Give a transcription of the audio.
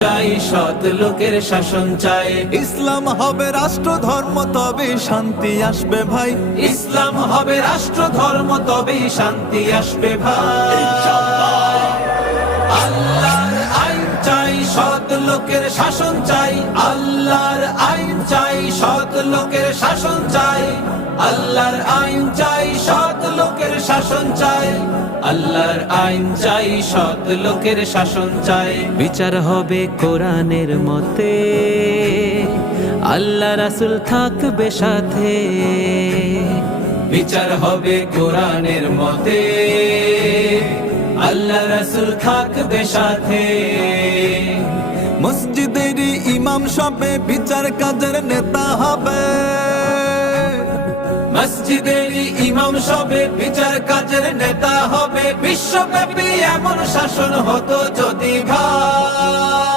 চাই সৎ লোকের শাসন চাই। ইসলাম হবে রাষ্ট্র ধর্ম, তবে শান্তি আসবে ভাই। ইসলাম হবে রাষ্ট্র ধর্ম, তবেই শান্তি আসবে ভাই। আল্লাহর আইন চাই, সৎ লোকের শাসন চাই। আল্লাহর আইন চাই, সৎ লোকের শাসন চাই। আল্লাহর আইন চাই, সৎ লোকের শাসন চাই। আল্লাহর আইন চাই, সৎ লোকের শাসন চাই। বিচার হবে কোরআনের মতে, আল্লাহ রাসূল থাকবে সাথে। বিচার হবে কোরআনের মতে, আল্লাহ রাসূল থাকবে সাথে। মসজিদের ইমাম সবে বিচার কাজের নেতা হবে। মসজিদের ইমাম সবে বিচার কাজের নেতা হবে। বিশ্বব্যাপী এমন শাসন হতো যদি ভাই।